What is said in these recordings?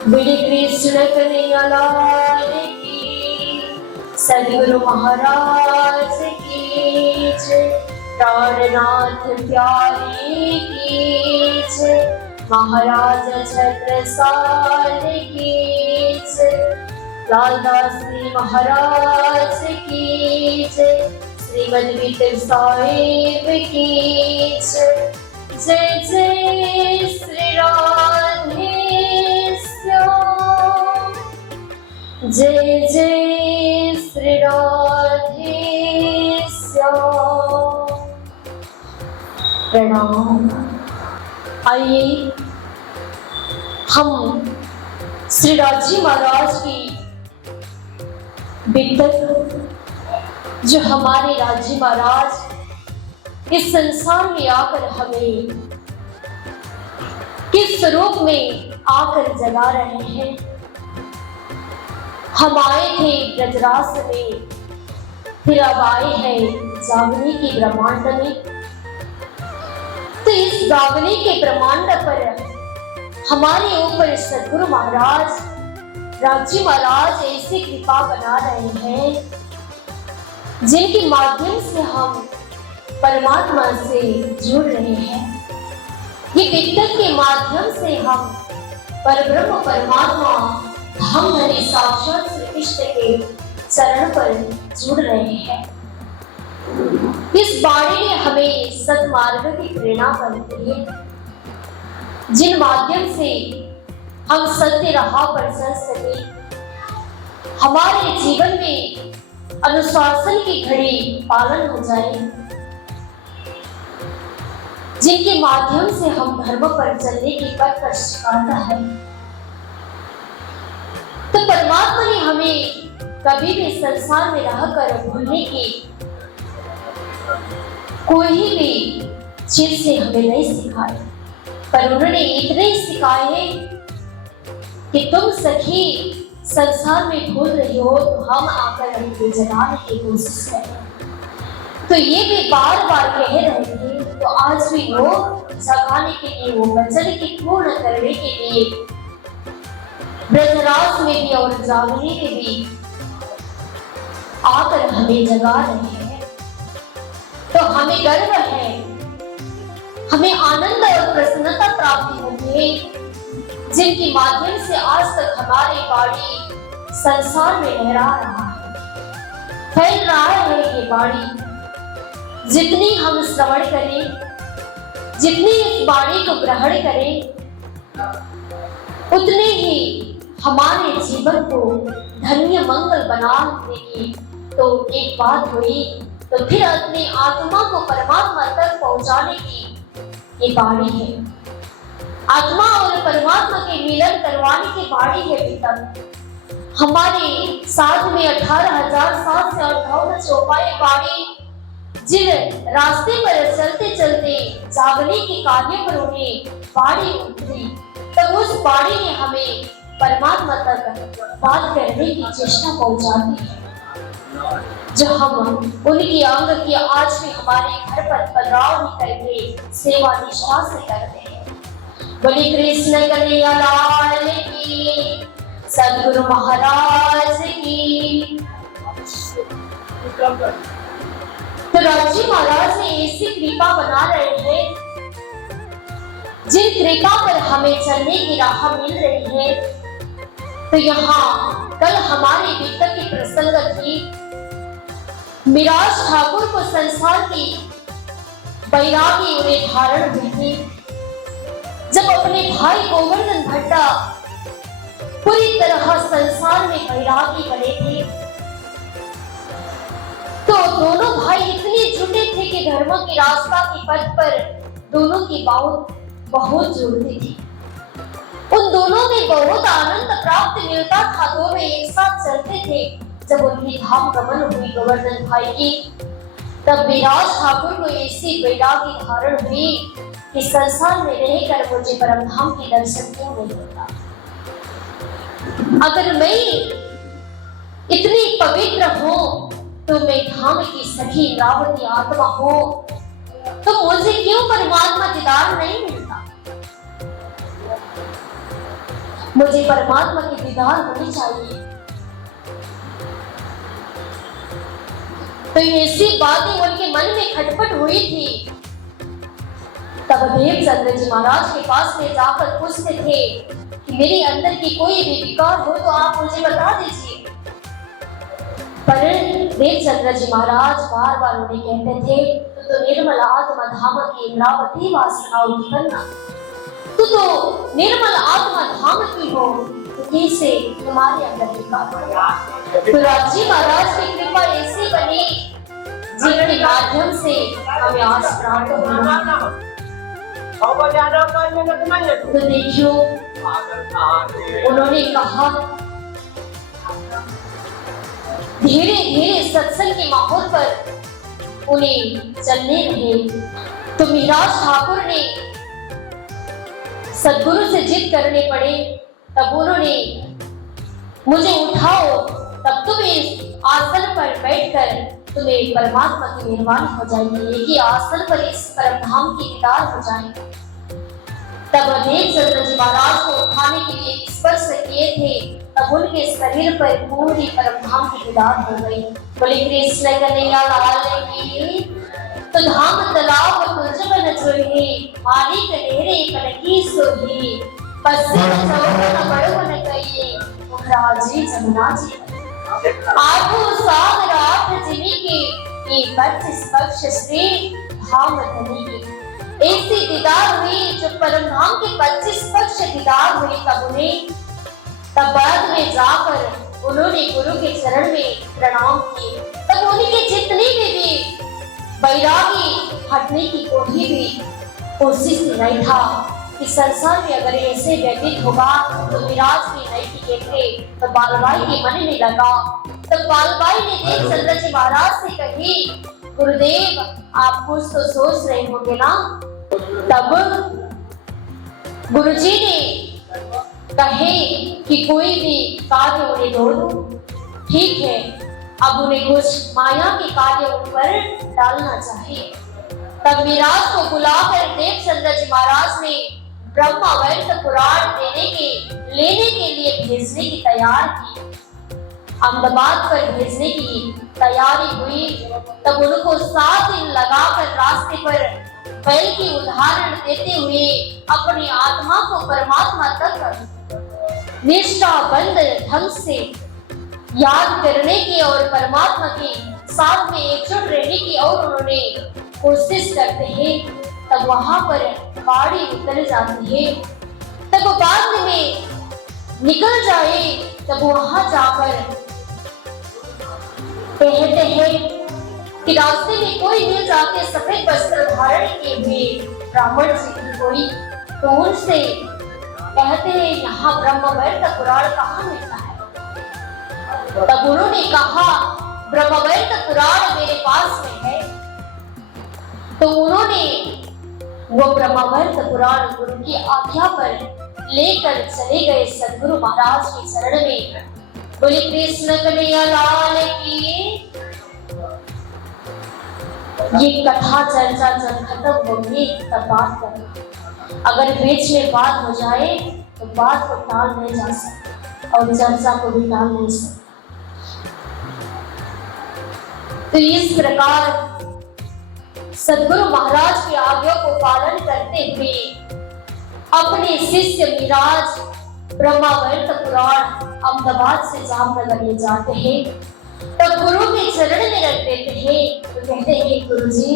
बोले कृष्ण कन्हैया लाल की, सद्गुरु महाराज की जय, प्राणनाथ प्यारे की जय, महाराज छत्रसाल की जय, लालदास जी महाराज की जय, श्रीमद विठल साहिब की जय। जय जय श्री राधे श्याम, जय जय श्री राधे श्याम। प्रणाम। आइए हम श्री राजी महाराज की वित्तक, जो हमारे राजी महाराज इस संसार में आकर हमें किस रूप में आकर जगा रहे हैं। हम आए थे ब्रजराज में, फिर अब आए हैं जागने की ब्रह्मांड में। तो इस जागने के ब्रह्मांड पर हमारे ऊपर सद्गुरु महाराज, राजी महाराज ऐसी कृपा बना रहे हैं जिनके माध्यम से हम परमात्मा से जुड़ रहे हैं। ये वित्तक के माध्यम से हम परब्रह्म परमात्मा हम धनी साक्षात श्री कृष्ण के चरण पर जुड़ रहे हैं। इस बाणी ने हमें सत्मार्ग की प्रेरणा करती है, जिन माध्यम से हम सत्य राह पर चल सके, हमारे जीवन में अनुशासन की घड़ी पालन हो जाए, जिनके माध्यम से हम धर्म पर चलने की पथ पर सिखाता है। तो परमात्मा ने हमें कभी भी संसार में रहकर भूलने की कोई भी चीज से हमें नहीं सिखाई, पर उन्होंने इतने सिखाए कि तुम सखी संसार में भूल रही हो तो हम आकर उनको जगाने की कोशिश करें। तो ये भी बार बार कह रहे थे, तो आज भी वो जगाने के लिए, वो वचन की पूर्ण करने के लिए ब्रजराज में भी और जागने में भी आकर हमें जगा रहे हैं। तो हमें गर्व है, हमें आनंद और प्रसन्नता प्राप्त होती है, जिनके माध्यम से आज तक हमारी बाणी संसार में लहरा रहा है, फैल रहा है। ये बाणी जितनी हम श्रवण करें, जितनी इस बाणी को ग्रहण करें, उतने ही हमारे जीवन को धन्य मंगल बनाने की तो एक बात हुई, तो फिर अपनी आत्मा को परमात्मा तक पहुंचाने की ये बाणी है। आत्मा और परमात्मा के मिलन करवाने की बाणी है। तक हमारे साथ में 18,758 चौपाई बाणी जिन रास्ते पर चलते चलते जागने के कार्य पर उन्हें बाणी उतरी, तब उस बाणी ने हमें परमात्मा तक बात करने की चेष्टा पहुंचाती है, जो हम उनकी अंग की आज भी हमारे घर पर पधराव करके सेवा निष्ठा से करते हैं। बोले कृष्ण कन्हैया लाल की, सद्गुरु महाराज की। तो राजी महाराज ने ऐसी कृपा बना रहे हैं, जिन कृपा पर हमें चलने की राह मिल रही है। तो यहाँ कल हमारे वित्तक की प्रसंग थी, मिराज ठाकुर को संसार की बैरागी उन्हें धारण हुई थी, जब अपने भाई गोवर्धन भट्टा पूरी तरह संसार में बैरागी बने थे। तो दोनों भाई इतने जुटे थे कि धर्म की रास्ता के पथ पर दोनों की बहुत जुड़ती थी। उन दोनों में बहुत आनंद प्राप्त मिलता था। दोनों एक साथ चलते थे। जब उनकी धाम गमन हुई गोवर्धन भाई की, तब विराज ठाकुर को ऐसी बैरागी धारण हुई कि संसार में रहकर मुझे परम धाम के दर्शन क्यों नहीं होता। अगर मैं इतनी पवित्र हूँ तो मैं धाम की सखी रावती आत्मा हूँ, तो मुझे क्यों परमात्मा दीदार नहीं मिलता। मुझे परमात्मा की दीदार होनी चाहिए। तो ऐसी बातें उनके मन में खटपट हुई थी। तब देवचंद्र जी महाराज के पास में जाकर पूछते थे कि मेरे अंदर की कोई भी विकार हो तो आप मुझे बता दीजिए। पर देवचंद्र जी महाराज बार बार उन्हें कहते थे तो निर्मल आत्मा धाम की इंद्रावती वासना उत्पन्न, तू तो निर्मल आत्मा धाम की हो तो कैसे तुम्हारे अंदर विकार। तो राजी महाराज की कृपा ऐसी बनी जिनके माध्यम से हमें आज प्राप्त हुआ। तो देखियो उन्होंने कहा धीरे धीरे सत्संग के माहौल पर उन्हें चलने रहे। तो मिराज ठाकुर ने सदगुरु से जिद करने पड़े। तब उन्होंने मुझे उठाओ, तब तुम इस आसन पर बैठकर तुम्हें परमात्मा की मेहरबानी हो जाएगी, एक ही आसन पर इस परम धाम की दीदार हो जाएगी। तब देवचंद्र जी महाराज को उठाने के लिए स्पर्श किए थे, तब उनके शरीर पर पूरी परम धाम की दीदार हो गई। बोले कृष्ण कन्हैया लाल की। तो धाम तालाब तुझ बन जोही, मालिक नेरे कनकी सोही, पश्चिम चौक बड़वन कहिए राजी जमुना जी। आठों सागर आठ जिनी के ये 25 पक्ष श्री धाम धनी की। ऐसी दीदार हुई जो परम धाम के 25 पक्ष दीदार हुई। तब बाद में जाकर उन्होंने गुरु के चरण में प्रणाम किए। तब उनके जितने भी बैरागी हटने की कोई भी कोशिश नहीं था कि संसार में अगर ऐसे व्यतीत होगा तो विराज की नहीं टिकेंगे। तो बालबाई के मन में लगा। तब बालबाई ने देवचंद्र जी महाराज से कही गुरुदेव आप कुछ तो सोच रहे होंगे ना। तब गुरुजी ने कहे कि कोई भी कार्य उन्हें दो दो, ठीक है। अब उन्हें कुछ माया के कार्य उन पर डालना चाहिए। तब मिराज को बुलाकर देवचंद्र जी महाराज ने ब्रह्मावर्त पुराण लेने के लिए भेजने की तैयार की। अहमदाबाद पर भेजने की तैयारी हुई। तब उनको 7 दिन लगाकर रास्ते पर बैल की उदाहरण देते हुए अपनी आत्मा को परमात्मा तक निष्ठाबंध ढंग से याद करने की और परमात्मा के साथ में एकजुट रहने की और उन्होंने कोशिश करते हैं। तब वहां पर गाड़ी उतर जाती है। तब बाद में निकल जाए तब वहां जाकर कहते हैं कि रास्ते में कोई मिल जाते सफेद वस्त्र धारण किए हुए ब्राह्मण जी की कोई, तो उनसे कहते हैं यहाँ ब्रह्मवर्त पुराण कहाँ मिलता है। तब उन्होंने कहा ब्रह्मवर्त पुराण मेरे पास में है। तो उन्होंने वो ब्रह्मवर्त पुराण गुरु की आज्ञा पर लेकर चले गए सदगुरु महाराज के शरण में। बोले कृष्ण कन्हैया लाल की। ये कथा चर्चा जब खत्म होगी तब बात करना। अगर बीच में बात हो जाए तो बात को टाल नहीं जा सकता और चर्चा को भी टाल नहीं सकता। तो इस प्रकार सदगुरु महाराज की आज्ञा को पालन करते हुए अपने शिष्य मिराज ब्रह्मावर्त पुराण अहमदाबाद से जामनगर ले जाते हैं। तब गुरु के चरण में रख देते हैं। तो कहते हैं गुरुजी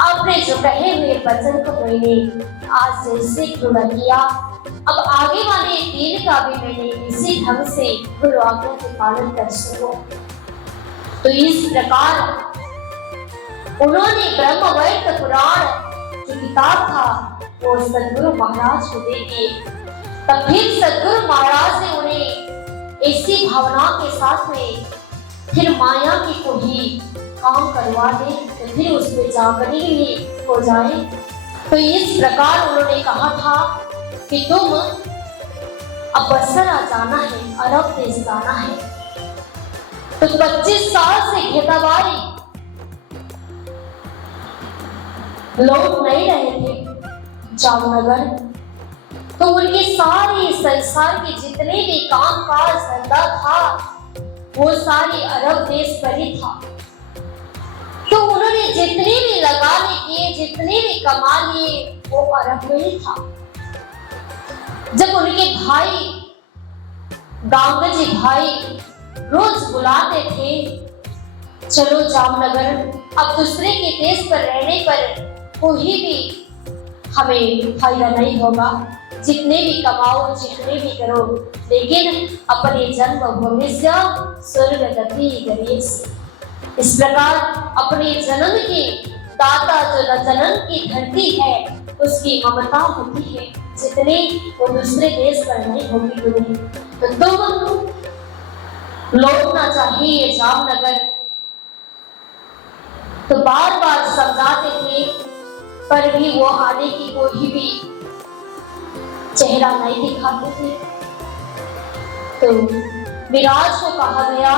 आपने जो कहे हुए वचन को मैंने आज जैसे पूरा किया, अब आगे वाले दिन का भी मैंने इसी ढंग से गुरु आज्ञा के पालन कर सकूं। तो इस प्रकार उन्होंने ब्रह्मवर्त पुराण जो किताब था वो सदगुरु महाराज को दे दिए। तब फिर सदगुरु महाराज ने उन्हें ऐसी भावना के साथ में फिर माया की कोई काम करवा दे तो फिर उसमें जागरण ही हो जाए। तो इस प्रकार उन्होंने कहा था कि तुम अब बसरा जाना है, अरब देश जाना है। तो 25 साल से घेताबारी लौट नहीं रहे थे जामनगर। तो उनके सारे संसार के जितने भी काम काज धंधा था वो सारी अरब देश पर ही था। तो उन्होंने जितने भी लगाने किए, जितने भी कमा लिए, वो अरब में ही था। जब उनके भाई गांगजी भाई रोज बुलाते थे, चलो जामनगर, अब दूसरे के देश पर रहने पर कोई भी हमें फायदा नहीं होगा, जितने भी कमाओ, जितने भी करो, लेकिन अपने जन्म भविष्य स्वर्ग गति गरीस। इस प्रकार अपने जन्म की दाता जो जन्म की धरती है उसकी ममता होती है, जितने वो दूसरे देश पर नहीं होगी गुरु। तो तुम लौटना चाहिए जामनगर। तो बार बार समझाते थे पर भी वो आने की कोई भी चेहरा नहीं दिखाते थे। तो विराज को कहा गया,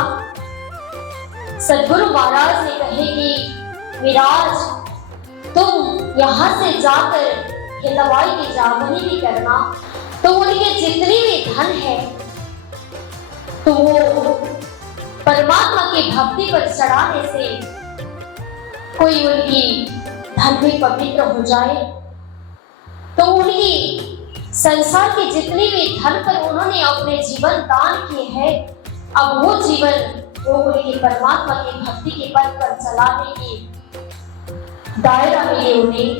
सदगुरु महाराज ने कहे कि विराज तुम यहाँ से जाकर हिंदवाई की जागनी भी करना। तो उनके जितनी भी धन है तो वो परमात्मा की भक्ति पर चढ़ाने से कोई उनकी धन भी पवित्र हो जाए। तो उनकी संसार के जितने भी धन पर उन्होंने अपने जीवन दान किए हैं, अब वो जीवन वो उनकी परमात्मा की भक्ति के पथ पर चलाने की दायरा मिले उन्हें।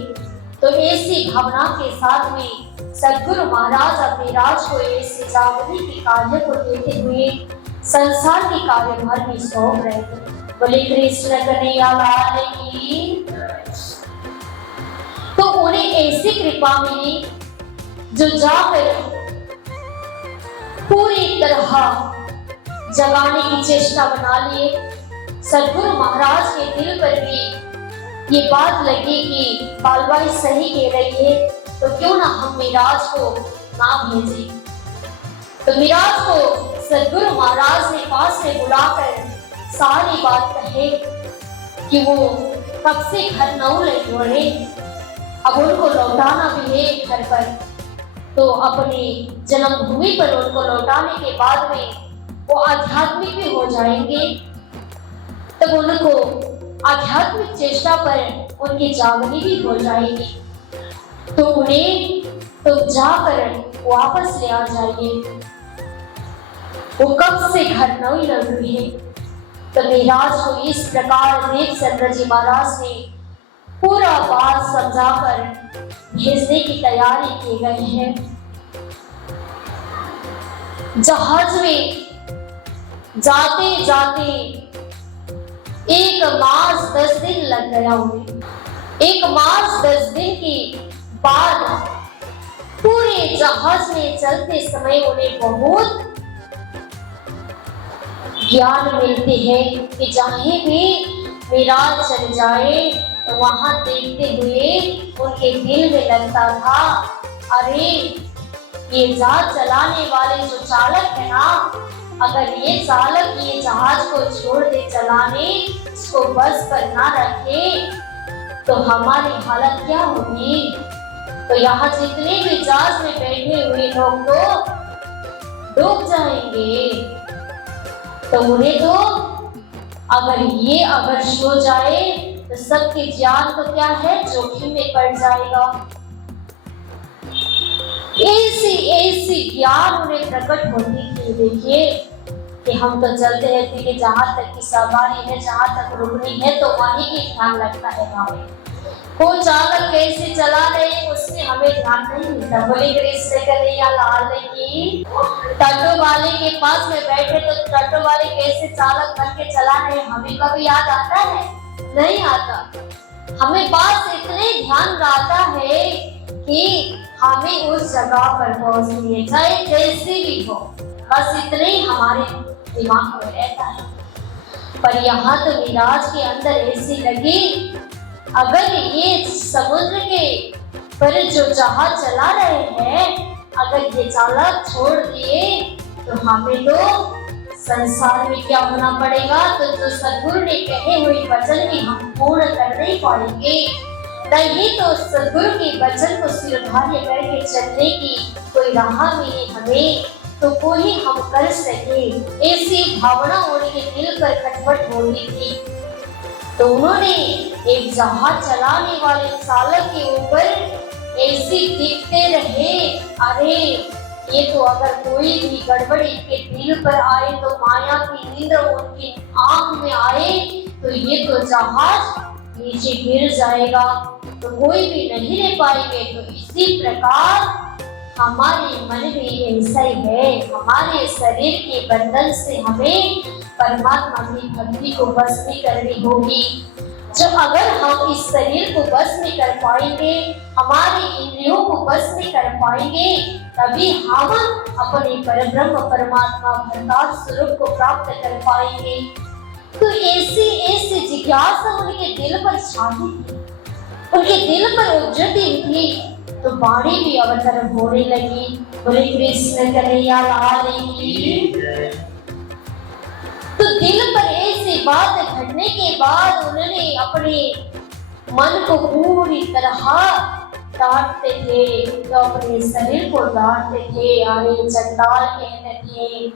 तो ऐसी भावना के साथ में सदगुरु महाराज अपने राज को ऐसे जागृति के कार्य को देते हुए संसार के कार्यभार में सौंप रहे थे। बोले कृष्ण कन्हैया लाल की। तो उन्हें ऐसी कृपा मिली जो जाकर पूरी तरह जगाने की चेष्टा बना लिए। सदगुरु महाराज के दिल पर भी ये बात लगी कि बालबाई सही कह रही है, तो क्यों ना हम मिराज को ना भेजें। तो मिराज को सदगुरु महाराज ने पास में बुलाकर सारी बात कहे कि वो कब से घर न लौटे, अब उनको लौटाना भी है घर पर। तो अपनी जन्मभूमि पर उनको लौटाने के बाद में वो आध्यात्मिक भी हो जाएंगे। तब उनको आध्यात्मिक चेष्टा पर उनकी जागनी भी हो जाएगी। तो उन्हें तो जाकर वापस ले आ जाइए। वो कब से घर नहीं लड़ रही है। तो मिराज को इस प्रकार देवचंद्र जी महाराज ने पूरा बात समझाकर भेजने की तैयारी की गई है। जहाज में जाते जाते 1 मास 10 दिन लग गया उन्हें। 1 मास 10 दिन के बाद पूरे जहाज में चलते समय उन्हें बहुत ज्ञान मिलते हैं कि जहाँ भी मिराज चल जाए तो वहां देखते हुए उनके दिल में लगता था, अरे ये जहाज चलाने वाले जो चालक है ना, अगर ये चालक ये जहाज को छोड़ दे चलाने, इसको बस पर ना रखे तो हमारी हालत क्या होगी। तो यहाँ जितने भी जहाज में बैठे हुए लोग तो डूब जाएंगे। तो उन्हें तो अगर सो जाए तो सबकी जान तो क्या है जोखिम में पड़ जाएगा। ऐसी ज्ञान उन्हें प्रकट होती थी। देखिए कि हम तो चलते रहते कि जहाँ तक की सवारी है, जहाँ तक रुकनी है तो वहीं की ध्यान रखता है हमें। वो चालक कैसे चला रहे उसमें हमें ध्यान नहीं मिलता। बोले कृष्ण कन्हैया लाल की। टैटो वाले के पास में बैठे तो टैटो वाले कैसे चालक बन के चला रहे हमें कभी याद आता है? नहीं आता। हमें बात इतने ध्यान रहता है कि हमें उस जगह पर पहुंचनी है, चाहे जैसे भी हो, बस इतने ही हमारे दिमाग में रहता है। पर यहाँ तो मिराज के अंदर ऐसी लगी, अगर ये समुद्र के पर जो जहाज चला रहे हैं, अगर ये चालक छोड़ दिए तो हमें तो संसार में क्या होना पड़ेगा। तो जो सदगुरु ने कहे हुए वचन भी हम पूर्ण कर नहीं पाएंगे। नहीं तो सदगुरु के वचन को सिरधार्य करके चलने की कोई राह मिले हमें तो कोई हम कर सके, ऐसी भावना उनके दिल पर खटपट हो रही थी। तो उन्होंने एक जहाज चलाने वाले चालक के ऊपर ऐसे देखते रहे, अरे ये तो अगर कोई भी गड़बड़ इनके दिल पर आए तो माया की नींद उनकी आंख में आए तो ये तो जहाज नीचे गिर जाएगा, तो कोई भी नहीं रह पाएंगे। तो इसी प्रकार हमारे मन में ऐसा ही है, हमारे शरीर के बंधन से हमें परमात्मा की भक्ति को बस में करनी होगी। जब अगर हम इस शरीर को बस में कर पाएंगे, हमारे इंद्रियों को बस में कर पाएंगे, तभी हम अपने परब्रह्म परमात्मा भरतार स्वरूप को प्राप्त कर पाएंगे। तो ऐसी ऐसी जिज्ञासा उनके दिल पर छाती थी, उनके दिल पर उज्जती थी। तो वाणी भी अवतरण होने लगी। बोले कृष्ण कन्हैया लाल की। तो दिल पर ऐसी बात घटने के बाद उन्होंने अपने मन को पूरी तरह डांटते थे, तो अपने शरीर को डांटते थे, अरे चंडाल कहते थे,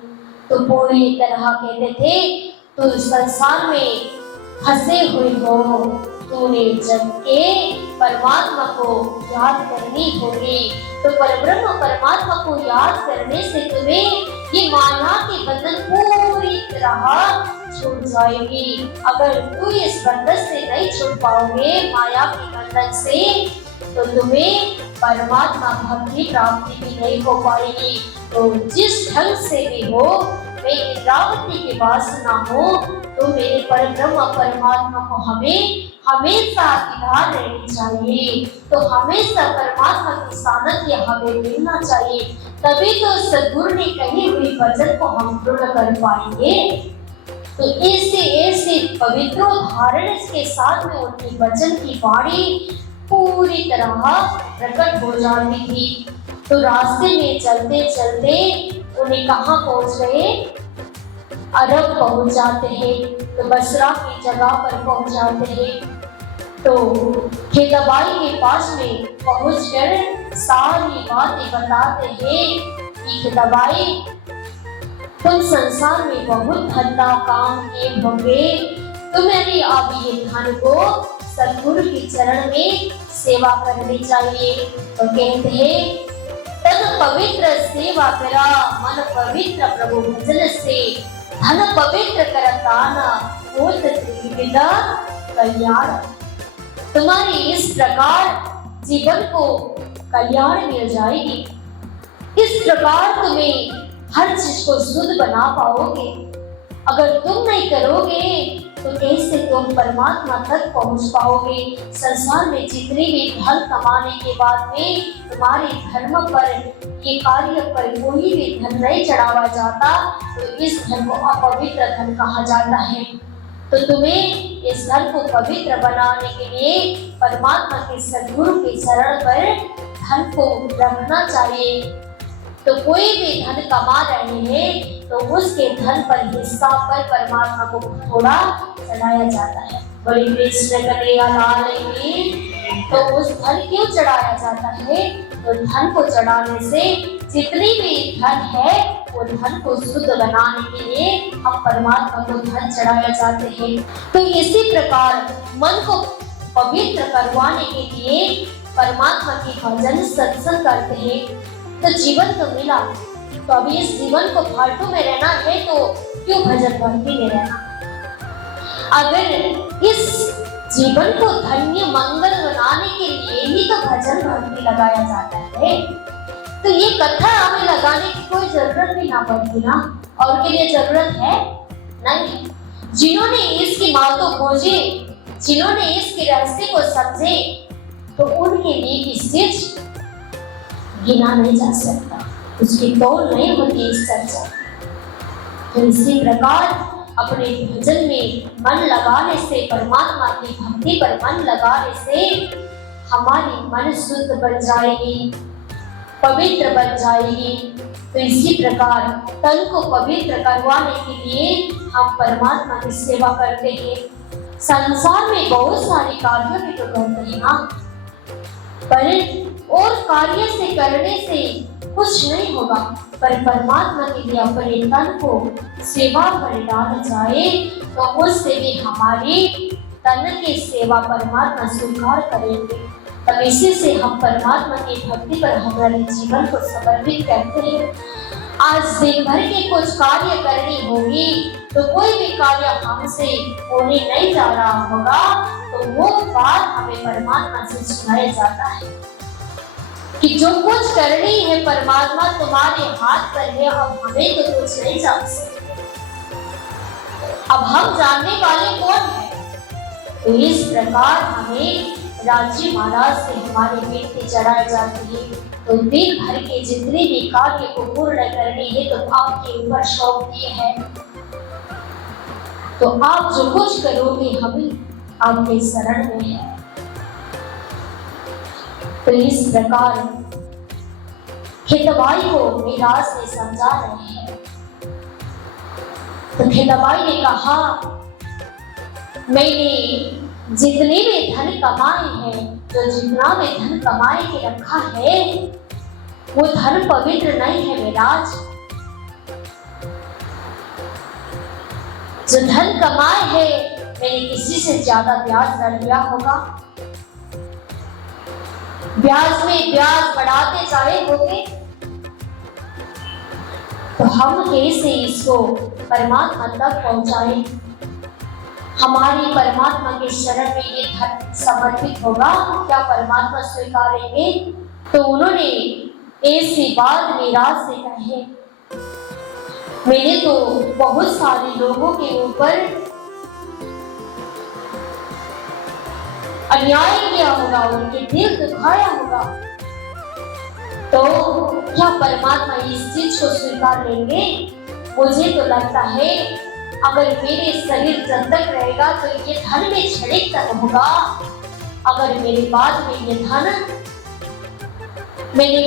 तो पूरी तरह कहते थे तो संसार में फंसे हुए हो, तूने जग के परमात्मा को याद करनी होगी। तो परब्रह्म परमात्मा को याद करने से तुम्हें ये माया के बंधन पूरी तरह छूट जाएगी। अगर तू इस बंधन से नहीं छूट पाओगे, माया के बंधन से, तो तुम्हें परमात्मा भक्ति प्राप्ति भी नहीं हो पाएगी। तो जिस ढंग से भी हो, मैं इंद्रावती की वासना हो, तो मेरे परब्रह्म परमात्मा को हमें हमेशा इधर रहनी चाहिए। तो हमेशा परमात्मा की सानिध्य हमें मिलना चाहिए, तभी तो सद्गुरु ने कही हुई वचन को हम पूर्ण कर पाएंगे। तो ऐसे ऐसे पवित्र धारण के साथ में उनकी वचन की वाणी पूरी तरह प्रकट हो जाती थी। तो रास्ते में चलते चलते उन्हें कहाँ पहुंच गए? अरब पहुंच जाते हैं। तो बसरा की जगह पर पहुंच जाते हैं। तो खेतबाई के पास में पहुंचकर सारी बातें बताते हैं कि खेतबाई, तुम संसार में बहुत धंधा काम किए होंगे, तुम्हें अब ये धन को सद्गुरु के चरण में सेवा करनी चाहिए। तो कहते हैं, तन पवित्र सेवा करा, मन पवित्र प्रभु भजन से, धन पवित्र करताना, होत त्रिविध कल्याण। तुम्हारी इस प्रकार जीवन को कल्याण मिल जाएगी। इस प्रकार तुम्हें हर चीज को शुद्ध बना पाओगे। अगर तुम नहीं करोगे तो कैसे तुम परमात्मा तक पहुंच पाओगे? संसार में जितने भी धन कमाने के बाद में तुम्हारे धर्म पर, ये कार्य पर कोई भी धन नहीं चढ़ावा जाता, तो इस धन को अपवित्र धन कहा जाता है। तो तुम्हें इस धन को पवित्र बनाने के लिए परमात्मा के सद्गुरु के शरण पर धन को रखना चाहिए। तो कोई भी धन कमा रहे हैं तो उसके धन पर हिस्सा पर परमात्मा को थोड़ा चढ़ाया जाता है। बोले कृष्ण कन्हैया लाल की। तो उस धन क्यों चढ़ाया जाता है? तो धन को चढ़ाने से जितनी भी धन है वो धन को शुद्ध बनाने के लिए हम परमात्मा को धन चढ़ाया जाते हैं। तो इसी प्रकार मन को पवित्र करवाने के लिए परमात्मा की भजन सत्संग करते हैं। तो जीवन तो मिला, तो अभी इस जीवन को फालतू में रहना है तो क्यों भजन भक्ति में रहना? अगर इस जीवन को धन्य मंगल बनाने के लिए ही तो भजन भक्ति लगाया जाता है, तो ये कथा हमें लगाने की कोई जरूरत भी ना पड़ती ना। और के लिए जरूरत है नहीं। जिन्होंने इसकी माँ को खोजे, जिन्होंने इसके रहस्य को समझे, तो उनके लिए की चीज गिना नहीं जा सकता, उसकी तोड़ नहीं होती इस चर्चा। तो इसी प्रकार अपने भजन में मन लगाने से, परमात्मा की भक्ति पर मन लगाने से हमारी मन शुद्ध बन जाएगी, पवित्र बन जाएगी। तो इसी प्रकार तन को पवित्र करवाने के लिए हम परमात्मा की सेवा करते हैं। संसार में बहुत सारे कार्यों भी तो करते हैं ना, पर और कार्य से करने से कुछ नहीं होगा, पर परमात्मा के लिए अपने तन को सेवा पर डाला जाए तो उससे भी हमारी तन की सेवा परमात्मा स्वीकार करेंगे। तब इसी से हम परमात्मा की भक्ति पर हमारे जीवन को समर्पित करते हैं। आज दिन भर के कुछ कार्य करनी होगी तो कोई भी कार्य हमसे होने नहीं जा रहा होगा तो वो बात हमें परमात्मा से सुनाया जाता है कि जो कुछ करनी है परमात्मा तुम्हारे हाथ पर है, अब हमें तो कुछ नहीं जान सकते, अब हम जानने वाले कौन है। तो इस प्रकार हमें राजी महाराज से हमारी विनती चढ़ाई जाती है। तो दिन भर के जितने भी कार्य को पूर्ण करने है तो आपके ऊपर सौंप दिए है, तो आप जो कुछ करोगे हमें आपके शरण में है। तो इस प्रकार खेतबाई को मिराज ने समझा रहे हैं। तो खेतबाई ने कहा मैंने जितने भी धन कमाए हैं, जो जितना भी धन कमाए के रखा है वो धन पवित्र नहीं है मिराज। जो धन कमाए है मैंने किसी से ज्यादा ब्याज न लिया होगा, ब्याज में ब्याज बढ़ाते जाए होंगे, तो हम कैसे इसको परमात्मा तक पहुंचाए। हमारी परमात्मा के शरण में ये धन समर्पित होगा, क्या परमात्मा स्वीकारेंगे। तो उन्होंने ऐसी बात मिराज से कहे, मैंने तो बहुत सारे लोगों के ऊपर अन्याय किया होगा, उनके दिल दुखाया होगा, तो क्या परमात्मा इस चीज को स्वीकार लेंगे। मुझे तो लगता है अगर मेरे शरीर जब तक रहेगा तो ये धन में क्षणिक तक होगा, अगर मेरे बाद में ये धन मैंने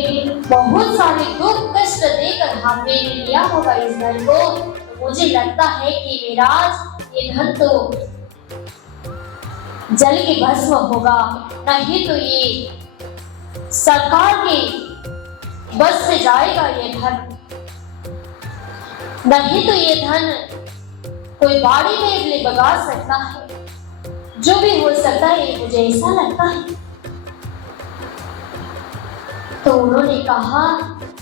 बहुत सारे दुख कष्ट देकर हमने लिया होगा इस धन को, तो मुझे लगता है कि मिराज ये धन तो जल के भस्म होगा, नहीं तो ये सरकार के बस से जाएगा ये धन, नहीं तो ये धन कोई बाड़ी में ले बगा सकता है, जो भी हो सकता है मुझे ऐसा लगता है। तो उन्होंने कहा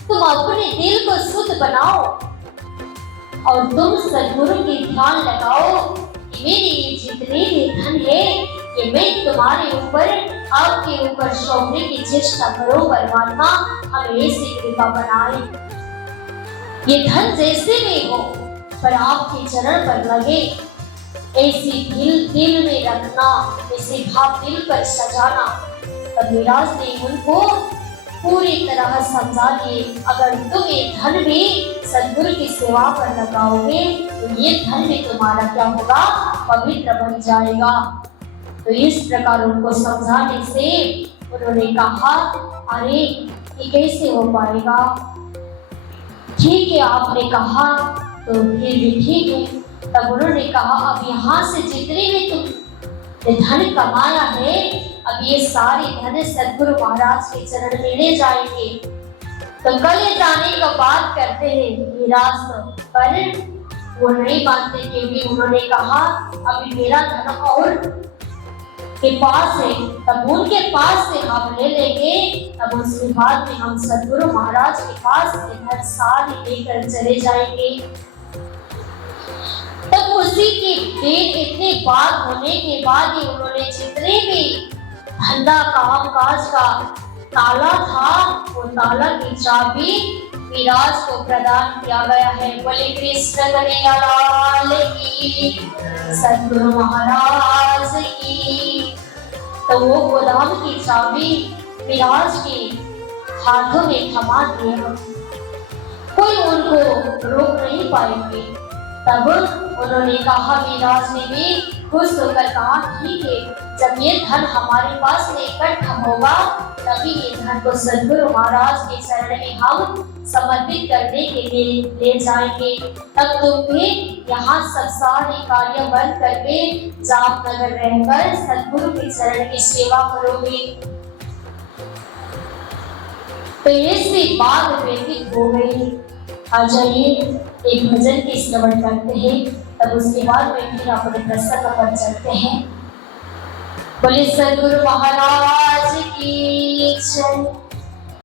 तुम अपने दिल को शुद्ध बनाओ और तुम सद्गुरु की ध्यान लगाओ कि मेरे ये जितने भी धन है ये मैं तुम्हारे ऊपर आपके ऊपर सौंपने की चेष्टा करो। परमात्मा हमें ऐसी कृपा बनाए, ये धन जैसे भी हो पर आपके चरण पर लगे, ऐसी दिल में रखना, ऐसे भाव दिल पर सजाना। तब मिराज ने उनको पूरी तरह समझा दिए, अगर तुम ये धन भी सद्गुरु की सेवा पर लगाओगे तो ये धन भी तुम्हारा क्या होगा, पवित्र बन जाएगा। तो इस प्रकार उनको समझाने से उन्होंने कहा अरे ये कैसे हो पाएगा, ठीक है आपने कहा तो फिर भी ठीक है। तब उन्होंने कहा अब यहाँ से जितने भी तुम धन कमाया है अब ये सारी धन सद्गुरु महाराज के चरण में ले जाएंगे। तो कल जाने का बात करते हैं मिराज, पर वो नहीं मानते क्योंकि उन्होंने कहा अभी मेरा धन और के पास है, तब उनके पास से हम ले लेंगे, तब उसके बाद में हम सद्गुरु महाराज के पास धन सारी लेकर चले जाएंगे। तब उसी के दिन इतने बात होने के बाद ही उन्होंने जितने भी धंधा काम काज का ताला था वो ताला की चाबी मिराज को प्रदान किया गया है। बोले कृष्ण कन्हैया लाल की, सद्गुरु महाराज की। तो वो गोदाम की चाबी मिराज के हाथों में थमा दिया, कोई उनको रोक नहीं पाएंगे। तब उन्होंने कहा मिराज ने भी खुश होकर कहा ठीक है, जब ये धन हमारे पास में इकट्ठा होगा तभी ये धन को सद्गुरु महाराज के चरण में हम समर्पित करने के लिए ले जाएंगे। तब तुम भी यहाँ सब सारे कार्य बंद करके जामनगर रहकर सद्गुरु के चरण की सेवा करोगे। पहले से बात व्यतीत हो गई। आ जाइए एक भजन की श्रवण करते हैं, तब उसके बाद में फिर अपने प्रसंग पर चलते हैं। बोले सद्गुरु महाराज